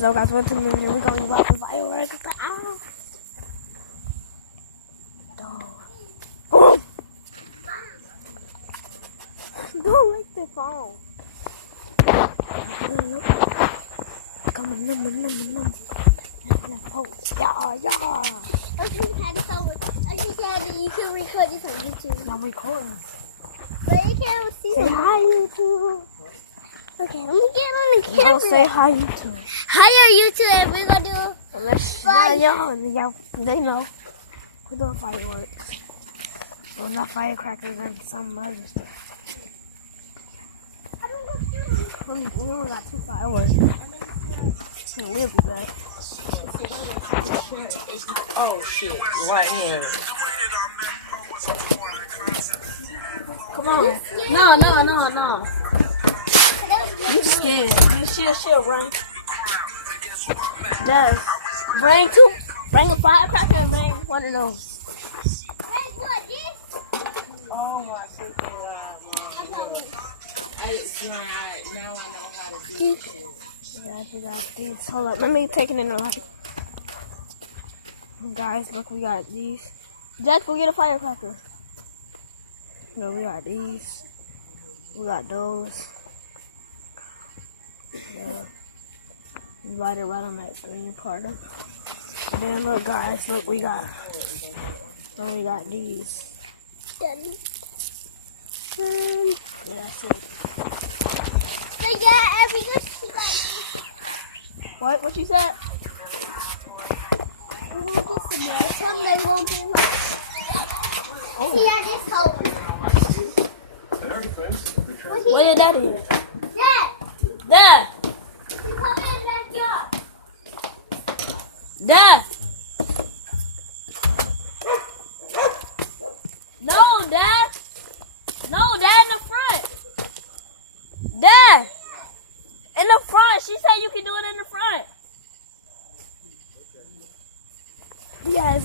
So guys, we're gonna be about the fireworks. Oh. Don't lick the phone. Come on, yeah. You can record this on YouTube. I'm recording. But you can't see Say hi, YouTube. Okay, I'm gonna get on the camera. Don't say hi, YouTube. Hi, YouTube, and we're gonna do Yeah, they know. We're doing fireworks. Well, not firecrackers and some other stuff. We only got 2 fireworks. So we'll be back. Oh shit, right here. Come on. No. You scared. She'll run. Dad, bring a firecracker and bring one of those. Oh my freaking God, Mom. Now I know how to do this. Yeah, we got these. Hold up, let me take it in the light. Guys, look, we got these. Jack, go get a firecracker. No, we got these. We got those. Yeah. We light it right on that green part of it. And then look, guys, look, we got these. Yeah, that's it. What you said? What did that is? Dad! Dad! No, Dad! No, Dad, in the front! Dad! In the front! She said you can do it in the front! Yes.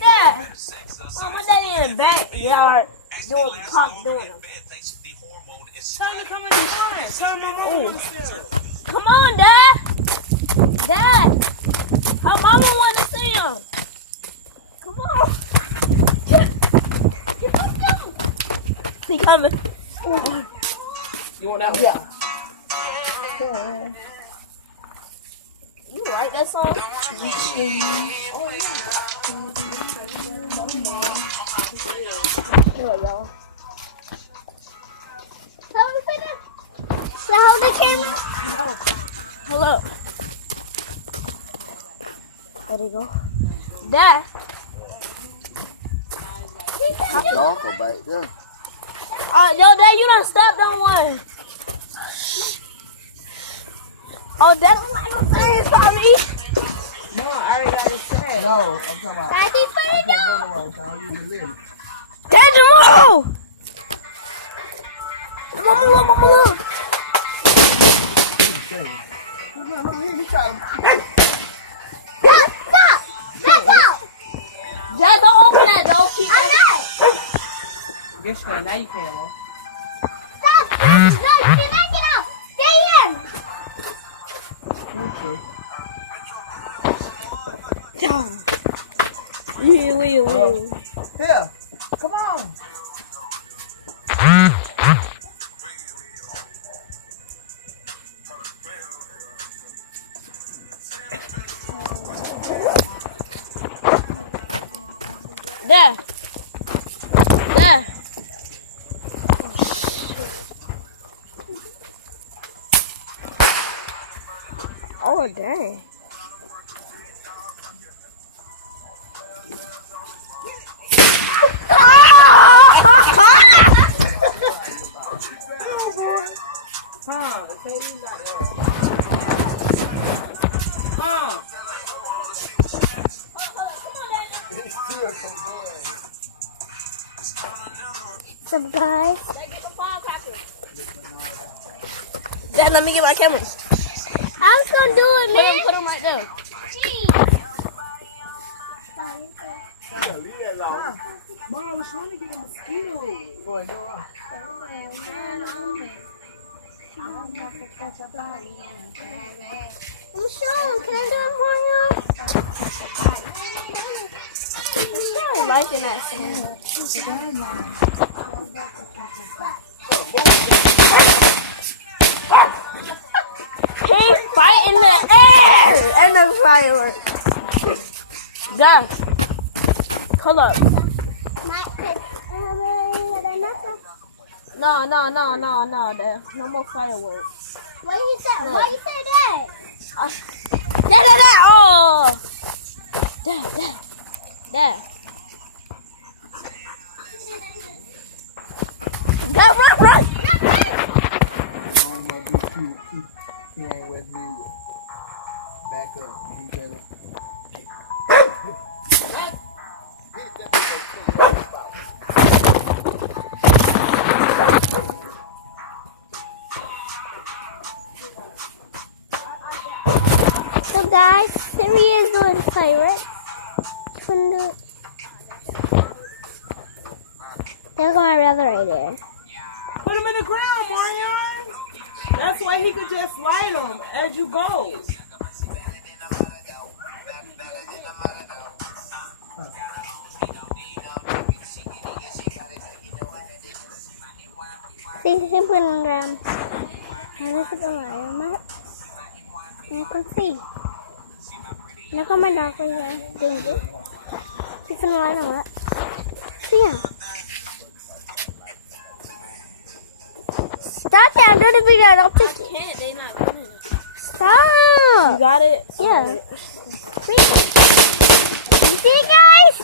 Dad! Oh, my daddy in the backyard doing them. Time to come in the front. Tell my mama wants to. Come on, Dad! Dad! Her mama want to see him! Come on! He coming. You want that one? Yeah. You like that song? Here we go. Hold the camera. Hello. There you go. Dad. Awful back there. Yo, Dad, you done stepped on one. Oh, Dad, I'm not gonna say it's on me. No, I already got it set. No, I'm talking about. Daddy, put it down. Dad, move! Mama. Dad, don't open that door. Yes, you can. Now you can, Mom. Stop! No, you cannot get out. Stay in. Here, come on. Dad. Oh, dang. Huh? Okay, you got that. Huh? Some guys. Dad, let me get my cameras. I was gonna do it, man. Put them right there. Leave that alone. Mom, I was trying to get a mosquito. Go ahead, go on. I'm sure. Can I do it for you? I liking that song. He fight in the air and the fireworks. Done. Hold up. No, Dad. No more fireworks. Why you say that? Dad. Oh. Dad. Dad, run. He ain't with me. Back up. So guys, here he is doing pirates. There's my brother right there. Put him in the ground, Marion. That's why he could just light them as you go. See, he's putting it around. And this is the lion, Matt. You can see. Look at my dog over there. Danger. He's gonna line him up. See him. Stop that! Don't do that! I'll pick it. Can't. They not running. Stop! Got it? Yeah. See? You see, guys?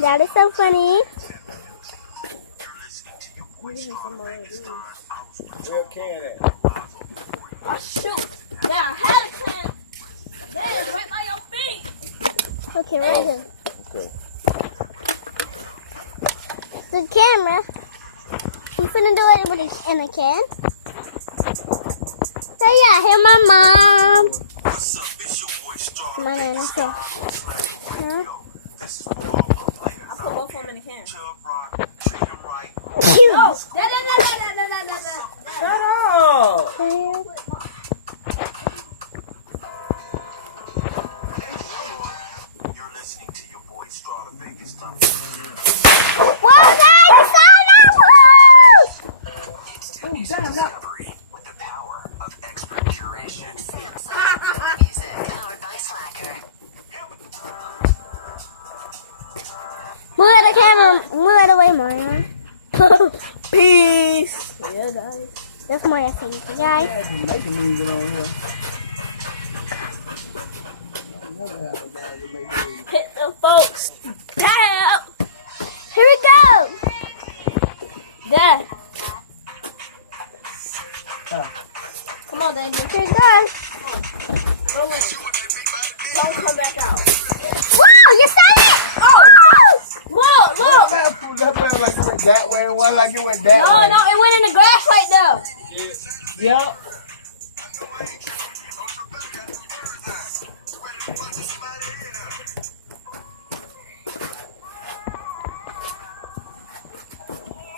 That is so funny. Where can it? Oh, shoot. Dad, I had a can. Dad, right by your feet. Okay, right here. Okay. The camera. He's gonna do it with in a can. So yeah, here my mom. My nana. So. Huh? I'll put both of them in the can. Cute. Oh, Shut up. Whoa, guys! You saw that? With the power of expert curation. Move out of the camera. Move out of the way, Marion. peace. Yeah, guys. That's Marion saying, guys. Making music on here. Hit the folks. Dad. Here we go. Dad. Come on, Dad. Here it goes. Don't come back out. Whoa, you saw it? Oh, look. That felt like it went that way. It wasn't like it went that No, way. it went in the grass right there. Yep.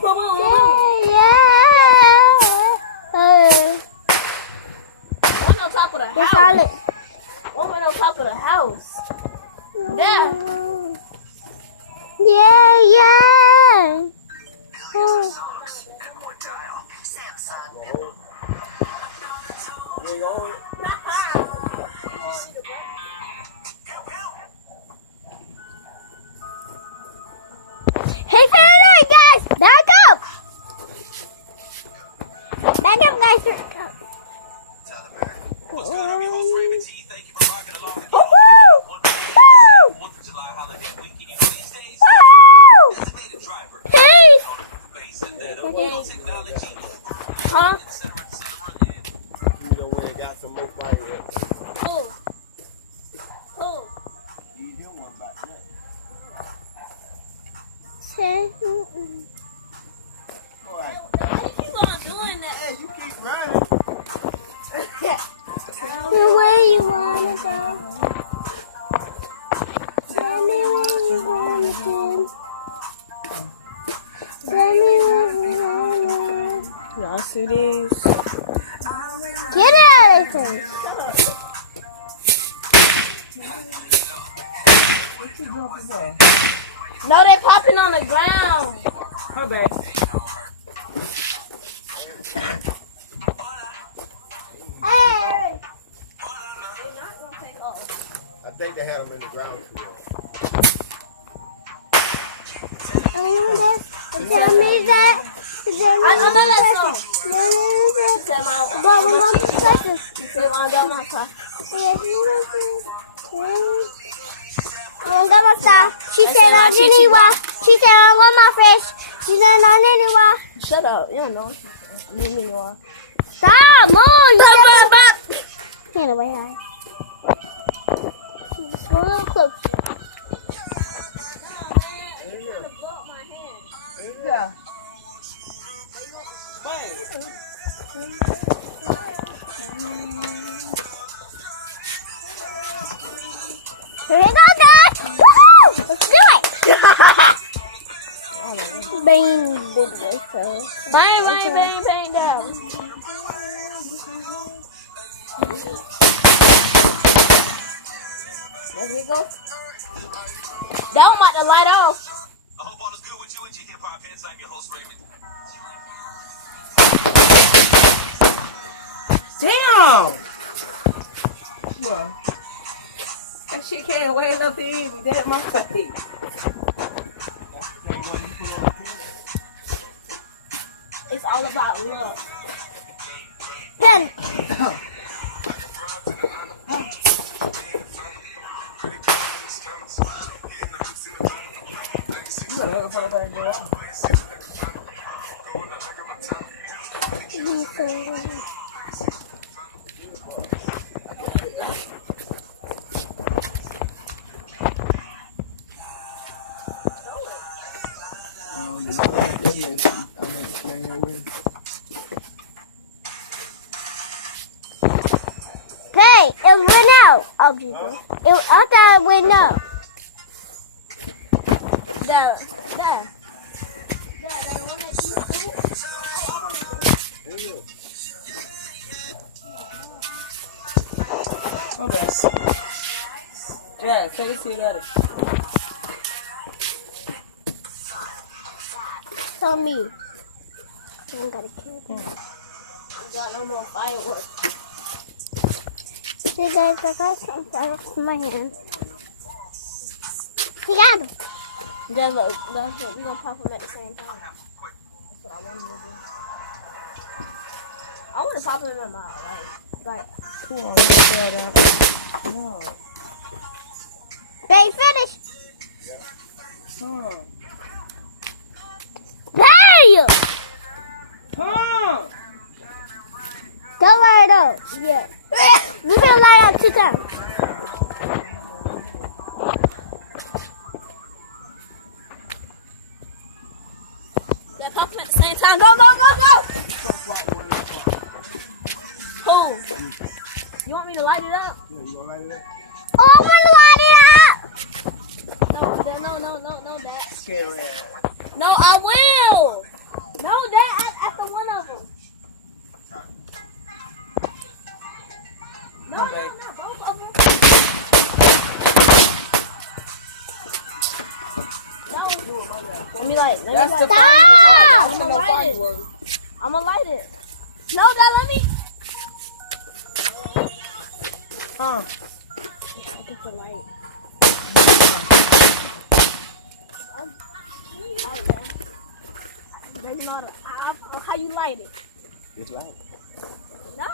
Come on. One on top of the You house. saw it. One went on top of the house. There. Yeah. Oh. You ain't on it. Hey, guys! Back up! Back up, guys! What's good, I'm your host, Raymond T. Thank you for rocking along with me. Woo! 4th of July holiday weekend. You know these days, Woo! designated driver. Peace! On the base and that oil technology, Huh? et cetera, et cetera. You done went and got some more fireworks. Oh. Oh. You did one back there. All right. Why you keep on doing that? Hey, you keep running. Where you wanna go? Tell me where you wanna go. Tell me where I see these. Get out of here. No, they popping on the ground. Her back. Hey. I think they had them in the ground too. Tell me that. I know that song. She said I didn't want. She said I want my fish. She said I didn't want. Shut up. You don't know. You know. Stop, Mom. Bop. Anyway, hi. Just go a little close. Yeah. Here we go, guys. Woohoo! Let's do it. Bang, big so. Bang down. There we go. That one about to light off. I hope all is good with you and your hip hop heads. I'm your host, Raymond. Damn! Well, that shit can't wait up to eat that my face. It's all about love. Pen. Hey, it went out. Oh, Jesus. I thought it went out. There. Okay. Yeah, take a seat at it. Tell me. I gotta kill them. Got no more fireworks. Hey guys, I got some fireworks in my hand. He got them. We're gonna pop them at the same time. That's what I want to do. I want to pop them in my mouth, like. Come on, get that out. Oh. They finished. Huh. Hey! Huh. Don't light it up. Yeah. We're gonna light up 2 times. Yeah, pop them at the same time. Go! Who? You want me to light it up? Yeah, you gonna light it up? Oh, I'm gonna light it up. No, Dad. Scary ass. No, I will. No, Dad, after one of them. No, both of them. That was let me light. That's the Stop. I'm gonna light it. No, Dad, let me. Huh. I get the light. You know how you light it? Just light it. No.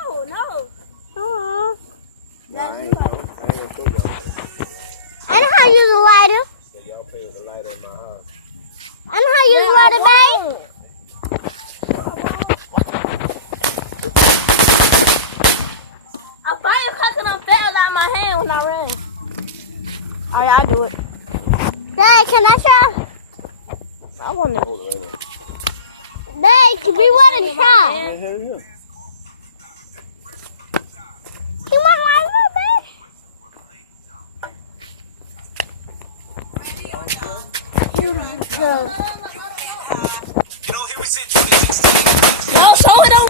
No, I ain't gonna cook it. I know how to use a lighter. So y'all pay with the lighter in my house. I know how to use a lighter, babe. I firecracker done fell out of my hand when I ran. Alright, I'll do it. Dad, can I try? I want to. Dad, we want to try. Hey, hurry up. He want lighter, babe. You know, here we sit, No, show it on